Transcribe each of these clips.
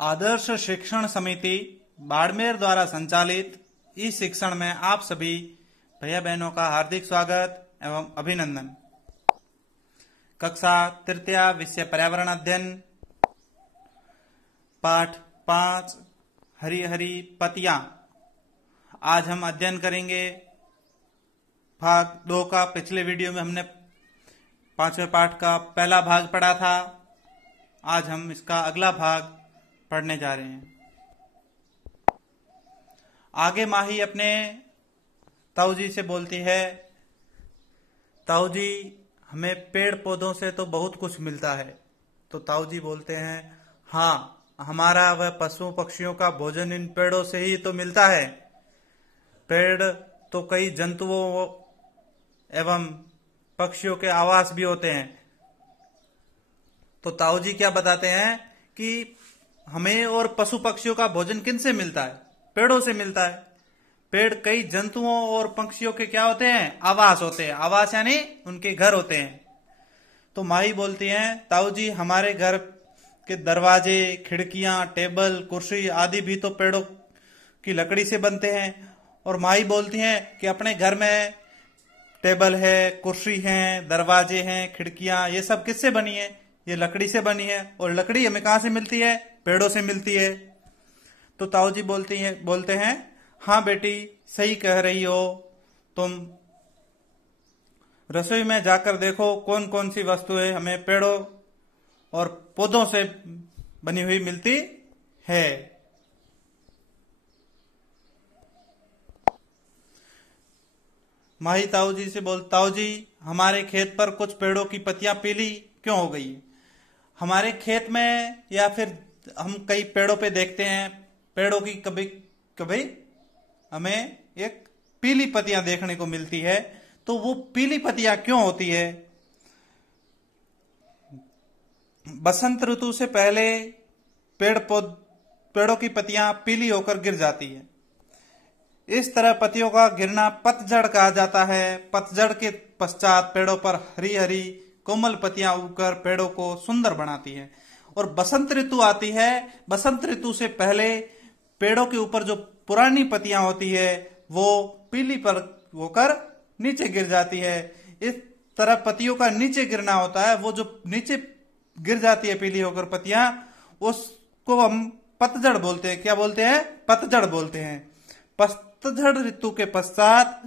आदर्श शिक्षण समिति बाड़मेर द्वारा संचालित इस शिक्षण में आप सभी भैया बहनों का हार्दिक स्वागत एवं अभिनंदन। कक्षा तृतीय विषय पर्यावरण अध्ययन पाठ 5 हरी हरी पत्तियां। आज हम अध्ययन करेंगे भाग 2 का। पिछले वीडियो में हमने 5वें पाठ का पहला भाग पढ़ा था। आज हम इसका अगला भाग पढ़ने जा रहे हैं। आगे माही अपने ताऊ जी से बोलती है, ताऊ जी हमें पेड़ पौधों से तो बहुत कुछ मिलता है। तो ताऊ जी बोलते हैं, हाँ, हमारा वह पशु पक्षियों का भोजन इन पेड़ों से ही तो मिलता है। पेड़ तो कई जंतुओं एवं पक्षियों के आवास भी होते हैं। तो ताऊ जी क्या बताते हैं कि हमें और पशु पक्षियों का भोजन किन से मिलता है? पेड़ों से मिलता है। पेड़ कई जंतुओं और पक्षियों के क्या होते हैं? आवास होते हैं। आवास यानी उनके घर होते हैं। तो माई बोलती हैं, ताऊ जी हमारे घर के दरवाजे, खिड़कियां, टेबल, कुर्सी आदि भी तो पेड़ों की लकड़ी से बनते हैं। और माई बोलती हैं कि अपने घर में टेबल है, कुर्सी है, दरवाजे हैं, खिड़कियां, ये सब किससे बनी है? ये लकड़ी से बनी है। और लकड़ी हमें कहां से मिलती है? पेड़ों से मिलती है। तो ताऊ जी बोलते हैं, हाँ बेटी सही कह रही हो तुम। रसोई में जाकर देखो कौन कौन सी वस्तुएं हमें पेड़ों और पौधों से बनी हुई मिलती है। माही ताऊ जी से ताऊ जी हमारे खेत पर कुछ पेड़ों की पत्तियां पीली क्यों हो गई? हमारे खेत में या फिर हम कई पेड़ों पे देखते हैं, पेड़ों की कभी कभी हमें एक पीली पत्तियां देखने को मिलती है। तो वो पीली पत्तियां क्यों होती है? बसंत ऋतु से पहले पेड़ों की पत्तियां पीली होकर गिर जाती है। इस तरह पत्तियों का गिरना पतझड़ कहा जाता है। पतझड़ के पश्चात पेड़ों पर हरी हरी कोमल पत्तियां उगकर पेड़ों को सुंदर बनाती है। और बसंत ऋतु आती है। बसंत ऋतु से पहले पेड़ों के ऊपर जो पुरानी पत्तियां होती है वो पीली पर होकर नीचे गिर जाती है। इस तरह पत्तियों का नीचे गिरना होता है। वो जो नीचे गिर जाती है पीली होकर पत्तियां, उसको हम पतझड़ बोलते हैं। क्या बोलते हैं? पतझड़ बोलते हैं। पतझड़ ऋतु के पश्चात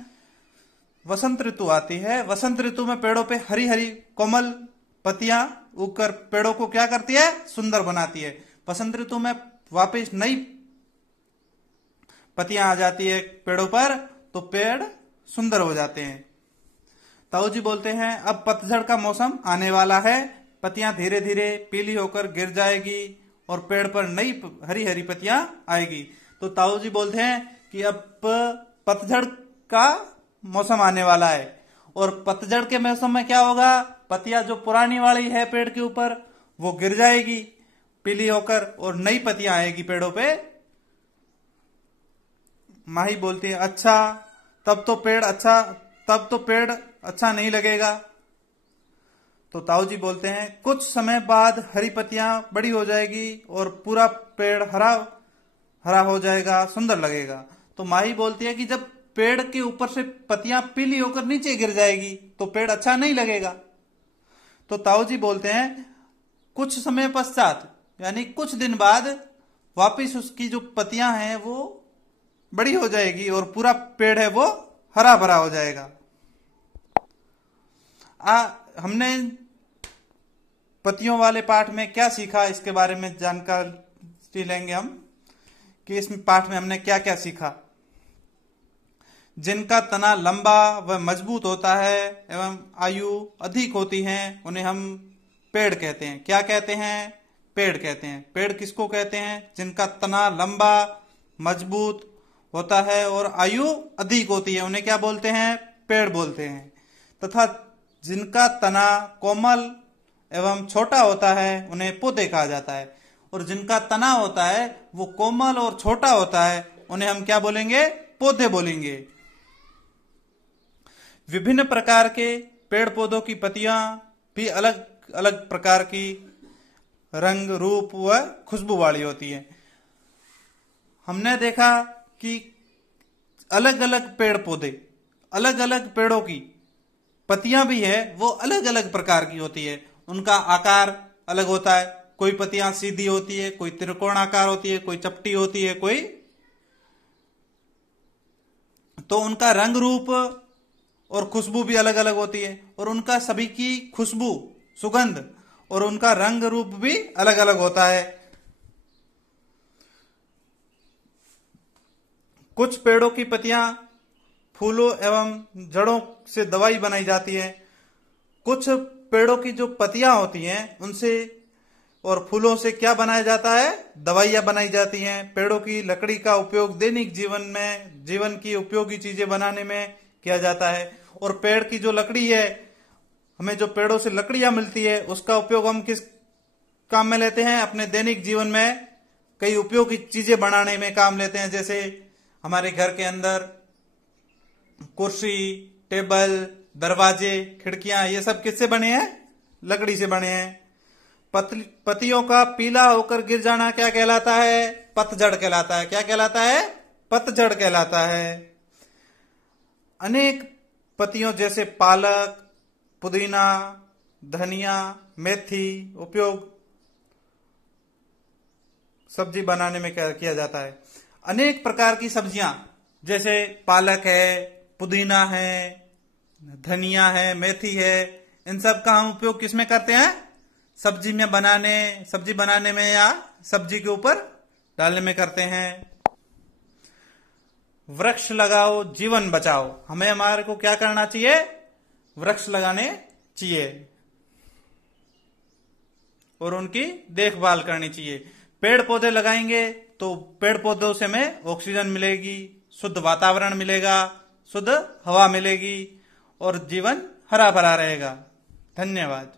वसंत ऋतु आती है। वसंत ऋतु में पेड़ों पे हरी हरी कोमल पत्तियां उगकर पेड़ों को क्या करती है? सुंदर बनाती है। वसंत ऋतु में वापस नई पत्तियां आ जाती है पेड़ों पर, तो पेड़ सुंदर हो जाते हैं। ताऊ जी बोलते हैं, अब पतझड़ का मौसम आने वाला है। पत्तियां धीरे धीरे पीली होकर गिर जाएगी और पेड़ पर नई हरी हरी पत्तियां आएगी। तो ताऊ जी बोलते हैं कि अब पतझड़ का मौसम आने वाला है। और पतझड़ के मौसम में क्या होगा? पत्तियां जो पुरानी वाली है पेड़ के ऊपर वो गिर जाएगी पीली होकर और नई पत्तियां आएगी पेड़ों पे। माही बोलती है, अच्छा तब तो पेड़ अच्छा नहीं लगेगा। तो ताऊ जी बोलते हैं, कुछ समय बाद हरी पत्तियां बड़ी हो जाएगी और पूरा पेड़ हरा हरा हो जाएगा, सुंदर लगेगा। तो माही बोलती है कि जब पेड़ के ऊपर से पत्तियां पीली होकर नीचे गिर जाएगी तो पेड़ अच्छा नहीं लगेगा। तो ताऊ जी बोलते हैं, कुछ समय पश्चात यानी कुछ दिन बाद वापिस उसकी जो पत्तियां हैं वो बड़ी हो जाएगी और पूरा पेड़ है वो हरा भरा हो जाएगा। हमने पत्तियों वाले पाठ में क्या सीखा, इसके बारे में जानकारी लेंगे हम कि इस पाठ में हमने क्या क्या सीखा। जिनका तना लंबा व मजबूत होता है एवं आयु अधिक होती है उन्हें हम पेड़ कहते हैं। क्या कहते हैं? पेड़ कहते हैं। पेड़ किसको कहते हैं? जिनका तना लंबा मजबूत होता है और आयु अधिक होती है उन्हें क्या बोलते हैं? पेड़ बोलते हैं। तथा जिनका तना कोमल एवं छोटा होता है उन्हें पौधे कहा जाता है। और जिनका तना होता है वो कोमल और छोटा होता है उन्हें हम क्या बोलेंगे? पौधे बोलेंगे। विभिन्न प्रकार के पेड़ पौधों की पत्तियां भी अलग अलग प्रकार की रंग, रूप व खुशबू वाली होती है। हमने देखा कि अलग अलग पेड़ पौधे, अलग अलग पेड़ों की पत्तियां भी है, वो अलग अलग प्रकार की होती है। उनका आकार अलग होता है, कोई पत्तियां सीधी होती है, कोई त्रिकोण आकार होती है, कोई चपटी होती है, कोई तो उनका रंग, रूप और खुशबू भी अलग अलग होती है। और उनका सभी की खुशबू, सुगंध और उनका रंग रूप भी अलग अलग होता है। कुछ पेड़ों की पत्तियां, फूलों एवं जड़ों से दवाई बनाई जाती है। कुछ पेड़ों की जो पत्तियां होती हैं उनसे और फूलों से क्या बनाया जाता है? दवाइयां बनाई जाती हैं। पेड़ों की लकड़ी का उपयोग दैनिक जीवन में, जीवन की उपयोगी चीजें बनाने में किया जाता है। और पेड़ की जो लकड़ी है, हमें जो पेड़ों से लकड़ियां मिलती है, उसका उपयोग हम किस काम में लेते हैं? अपने दैनिक जीवन में कई उपयोगी चीजें बनाने में काम लेते हैं। जैसे हमारे घर के अंदर कुर्सी, टेबल, दरवाजे, खिड़कियां, ये सब किससे बने हैं? लकड़ी से बने हैं। पत्तियों का पीला होकर गिर जाना क्या कहलाता है? पतझड़ कहलाता है। क्या कहलाता है? पतझड़ कहलाता है। अनेक पत्तियों जैसे पालक, पुदीना, धनिया, मेथी उपयोग सब्जी बनाने में किया जाता है। अनेक प्रकार की सब्जियां जैसे पालक है, पुदीना है, धनिया है, मेथी है, इन सब का हम उपयोग किसमें करते हैं? सब्जी बनाने में या सब्जी के ऊपर डालने में करते हैं। वृक्ष लगाओ, जीवन बचाओ। हमें हमारे को क्या करना चाहिए? वृक्ष लगाने चाहिए और उनकी देखभाल करनी चाहिए। पेड़ पौधे लगाएंगे तो पेड़ पौधों से हमें ऑक्सीजन मिलेगी, शुद्ध वातावरण मिलेगा, शुद्ध हवा मिलेगी और जीवन हरा भरा रहेगा। धन्यवाद।